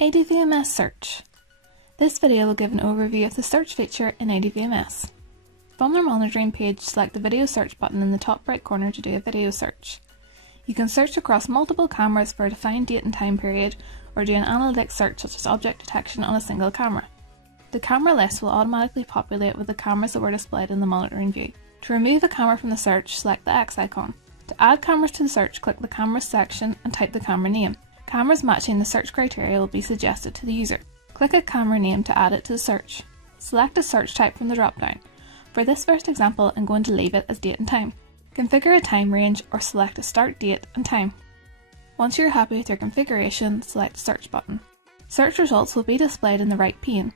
AD VMS Search. This video will give an overview of the search feature in AD VMS. From their monitoring page, select the video search button in the top right corner to do a video search. You can search across multiple cameras for a defined date and time period, or do an analytic search such as object detection on a single camera. The camera list will automatically populate with the cameras that were displayed in the monitoring view. To remove a camera from the search, select the X icon. To add cameras to the search, click the Cameras section and type the camera name. Cameras matching the search criteria will be suggested to the user. Click a camera name to add it to the search. Select a search type from the drop-down. For this first example, I'm going to leave it as date and time. Configure a time range or select a start date and time. Once you're happy with your configuration, select the search button. Search results will be displayed in the right pane.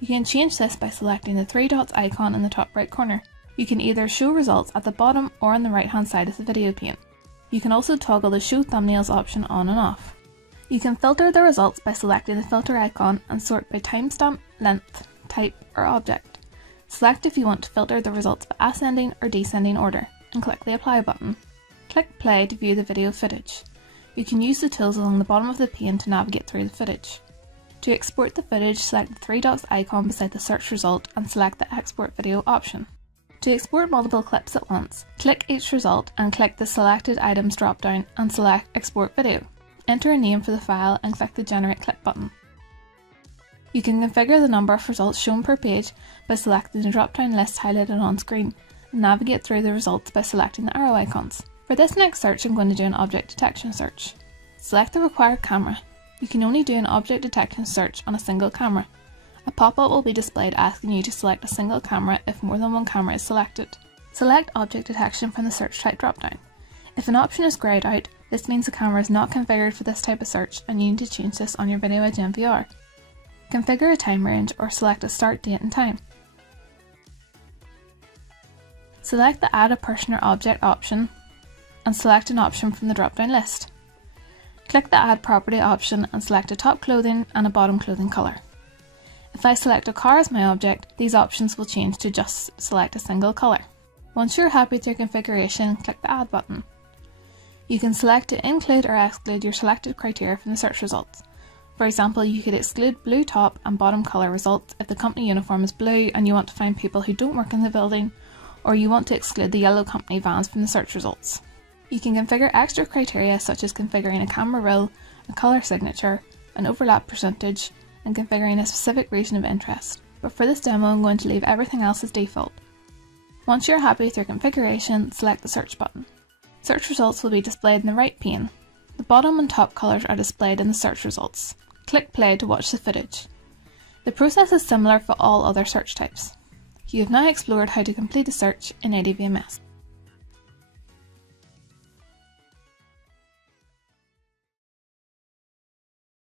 You can change this by selecting the three dots icon in the top right corner. You can either show results at the bottom or on the right hand side of the video pane. You can also toggle the show thumbnails option on and off. You can filter the results by selecting the filter icon and sort by timestamp, length, type or object. Select if you want to filter the results by ascending or descending order and click the apply button. Click play to view the video footage. You can use the tools along the bottom of the pane to navigate through the footage. To export the footage, select the three dots icon beside the search result and select the export video option. To export multiple clips at once, click each result and click the selected items drop down and select export video. Enter a name for the file and click the generate clip button. You can configure the number of results shown per page by selecting the drop down list highlighted on screen and navigate through the results by selecting the arrow icons. For this next search, I'm going to do an object detection search. Select the required camera. You can only do an object detection search on a single camera. A pop-up will be displayed asking you to select a single camera if more than one camera is selected. Select object detection from the search type drop-down. If an option is greyed out, this means the camera is not configured for this type of search and you need to change this on your Video Edge MVR. Configure a time range or select a start date and time. Select the Add a Person or Object option and select an option from the drop-down list. Click the Add Property option and select a top clothing and a bottom clothing colour. If I select a car as my object, these options will change to just select a single colour. Once you're happy with your configuration, click the Add button. You can select to include or exclude your selected criteria from the search results. For example, you could exclude blue top and bottom colour results if the company uniform is blue and you want to find people who don't work in the building, or you want to exclude the yellow company vans from the search results. You can configure extra criteria such as configuring a camera roll, a colour signature, an overlap percentage, and configuring a specific region of interest. But for this demo, I'm going to leave everything else as default. Once you're happy with your configuration, select the search button. Search results will be displayed in the right pane. The bottom and top colours are displayed in the search results. Click play to watch the footage. The process is similar for all other search types. You have now explored how to complete a search in AD VMS.